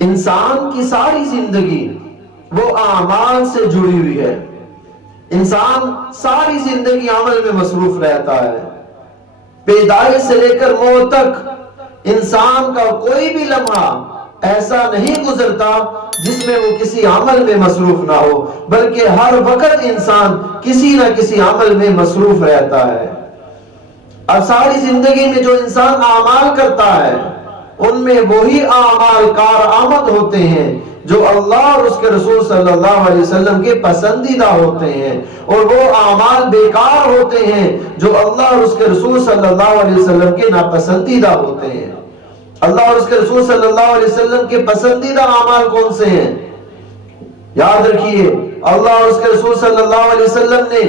انسان کی ساری زندگی وہ اعمال سے جڑی ہوئی ہے. انسان ساری زندگی عمل میں مصروف رہتا ہے. پیدائش سے لے کر موت تک انسان کا کوئی بھی لمحہ ایسا نہیں گزرتا جس میں وہ کسی عمل میں مصروف نہ ہو، بلکہ ہر وقت انسان کسی نہ کسی عمل میں مصروف رہتا ہے. اب ساری زندگی میں جو انسان اعمال کرتا ہے ان میں وہی اعمال کارآمد ہوتے ہیں جو اللہ اور اس کے رسول صلی اللہ علیہ وسلم کے پسندیدہ ہوتے ہیں، اور وہ اعمال بیکار ہوتے ہیں جو اللہ اور اس کے رسول صلی اللہ علیہ وسلم کے ناپسندیدہ ہوتے ہیں. اللہ اور اس کے رسول صلی اللہ علیہ وسلم کے پسندیدہ اعمال کون سے ہیں؟ یاد رکھیے، اللہ اور اس کے رسول صلی اللہ علیہ وسلم نے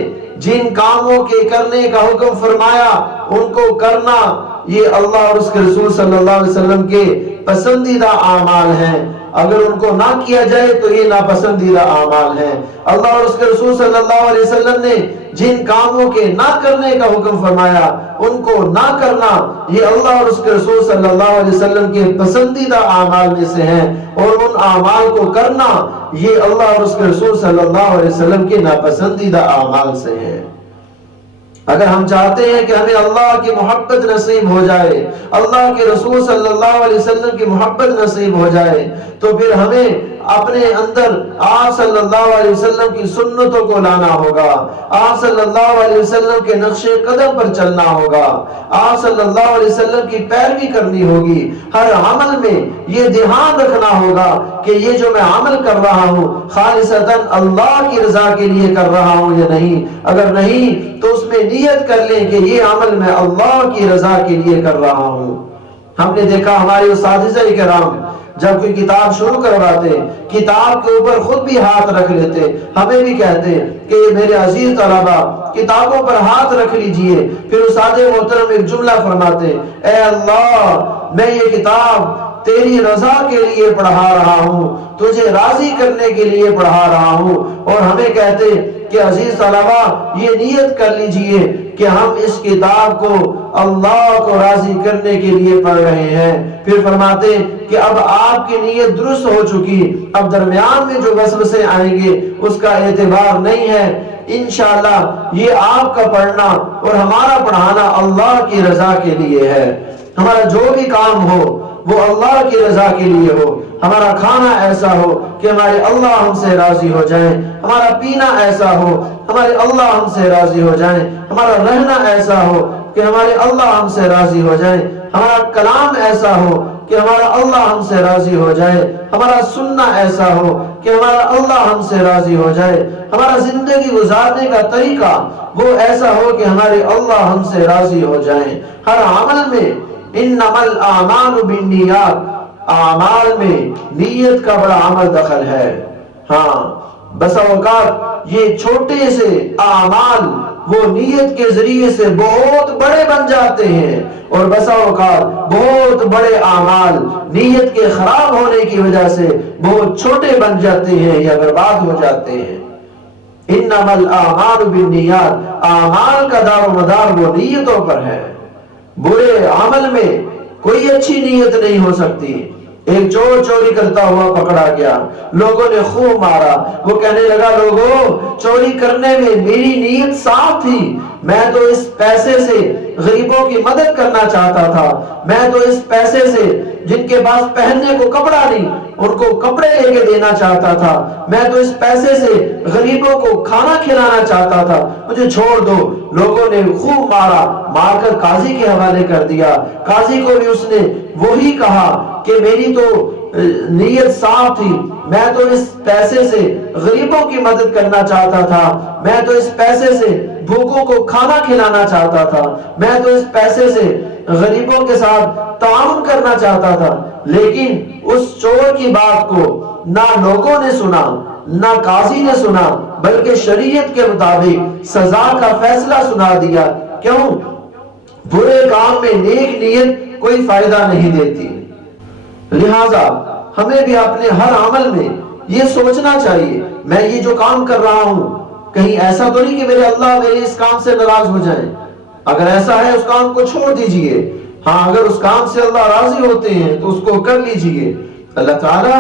جن کاموں کے کرنے کا حکم فرمایا ان کو کرنا، یہ اللہ اور اس کے رسول صلی اللہ علیہ وسلم کے پسندیدہ اعمال ہیں. اگر ان کو نہ کیا جائے تو یہ ناپسندیدہ اعمال ہیں. اللہ اور اس کے رسول صلی اللہ علیہ وسلم نے جن کاموں کے نہ کرنے کا حکم فرمایا ان کو نہ کرنا، یہ اللہ اور اس کے رسول صلی اللہ علیہ وسلم کے پسندیدہ اعمال میں سے ہیں، اور ان اعمال کو کرنا یہ اللہ اور اس کے رسول صلی اللہ علیہ وسلم کے ناپسندیدہ اعمال سے ہیں. اگر ہم چاہتے ہیں کہ ہمیں اللہ کی محبت نصیب ہو جائے، اللہ کے رسول صلی اللہ علیہ وسلم کی محبت نصیب ہو جائے، تو پھر ہمیں اپنے اندر آپ صلی اللہ علیہ وسلم کی سنتوں کو لانا ہوگا، آپ صلی اللہ علیہ وسلم کے نقش قدم پر چلنا ہوگا، آپ صلی اللہ علیہ وسلم کی پیروی کرنی ہوگی. ہر عمل میں یہ دھیان رکھنا ہوگا کہ یہ جو میں عمل کر رہا ہوں خالصتاً اللہ کی رضا کے لیے کر رہا ہوں یا نہیں. اگر نہیں تو اس میں نیت کر لیں کہ یہ عمل میں اللہ کی رضا کے لیے کر رہا ہوں. ہم نے دیکھا ہمارے اساتذہ کرام جب کوئی کتاب شروع کرواتے کتاب کے اوپر خود بھی ہاتھ رکھ لیتے، ہمیں بھی کہتے کہ میرے عزیز طلبہ کتابوں پر ہاتھ رکھ لیجئے. پھر اساتذہ محترم ایک جملہ فرماتے، اے اللہ میں یہ کتاب تیری رضا کے لیے پڑھا رہا ہوں، تجھے راضی کرنے کے لیے پڑھا رہا ہوں. اور ہمیں کہتے کہ عزیز طلبہ یہ نیت کر لیجئے کہ ہم اس کتاب کو اللہ کو راضی کرنے کے لیے پڑھ رہے ہیں. پھر فرماتے کہ اب آپ کی نیت درست ہو چکی، اب درمیان میں جو وسوسے آئیں گے اس کا اعتبار نہیں ہے. انشاءاللہ یہ آپ کا پڑھنا اور ہمارا پڑھانا اللہ کی رضا کے لیے ہے. ہمارا جو بھی کام ہو وہ اللہ کی رضا کے لیے ہو. ہمارا کھانا ایسا ہو کہ ہمارے اللہ ہم سے راضی ہو جائیں، ہمارا پینا ایسا ہو ہمارے اللہ ہم سے راضی ہو جائیں، ہمارا رہنا ایسا ہو کہ ہمارے اللہ ہم سے راضی ہو جائیں، ہمارا کلام ایسا ہو کہ ہمارا اللہ ہم سے راضی ہو جائے، ہمارا سننا ایسا ہو کہ ہمارا اللہ ہم سے راضی ہو جائے، ہمارا زندگی گزارنے کا طریقہ وہ ایسا ہو کہ ہمارے اللہ ہم سے راضی ہو جائیں. ہر عمل میں انما الاعمال بالنیات، اعمال میں نیت کا بڑا عمل دخل ہے. ہاں بسا اوقات یہ چھوٹے سے اعمال وہ نیت کے ذریعے سے بہت بڑے بن جاتے ہیں، اور بسا اوقات بہت بڑے اعمال نیت کے خراب ہونے کی وجہ سے بہت چھوٹے بن جاتے ہیں یا برباد ہو جاتے ہیں. انما الاعمال بالنیات، اعمال کا دار و مدار وہ نیتوں پر ہے. برے عمل میں کوئی اچھی نیت نہیں ہو سکتی. ایک چور چوری کرتا ہوا پکڑا گیا، لوگوں نے خوب مارا. وہ کہنے لگا لوگوں چوری کرنے میں میری نیت صاف تھی، میں تو اس پیسے سے غریبوں کی مدد کرنا چاہتا تھا، میں تو اس پیسے سے جن کے پاس پہننے کو کپڑا نہیں ان کو کپڑے لے کے دینا چاہتا تھا، میں تو اس پیسے سے غریبوں کو کھانا کھلانا چاہتا تھا، مجھے چھوڑ دو. لوگوں نے خوب مارا، مار کر قاضی کے حوالے کر دیا. قاضی کو بھی اس نے وہی کہا کہ میری تو نیت صاف تھی، میں تو اس پیسے سے غریبوں کی مدد کرنا چاہتا تھا، میں تو اس پیسے سے بھوکوں کو کھانا کھلانا چاہتا تھا، میں تو اس پیسے سے غریبوں کے ساتھ تعاون کرنا چاہتا تھا. لیکن اس چور کی بات کو نہ لوگوں نے سنا نہ قاضی نے سنا، بلکہ شریعت کے مطابق سزا کا فیصلہ سنا دیا. کیوں؟ برے کام میں نیک نیت کوئی فائدہ نہیں دیتی. لہذا ہمیں بھی اپنے ہر عمل میں یہ سوچنا چاہیے میں یہ جو کام کر رہا ہوں کہیں ایسا تو نہیں کہ میرے اللہ میرے اس کام سے ناراض ہو جائیں. اگر ایسا ہے اس کام کو چھوڑ دیجئے. ہاں اگر اس کام سے اللہ راضی ہوتے ہیں تو اس کو کر لیجئے. اللہ تعالی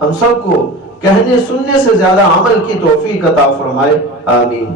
ہم سب کو کہنے سننے سے زیادہ عمل کی توفیق عطا فرمائے، آمین۔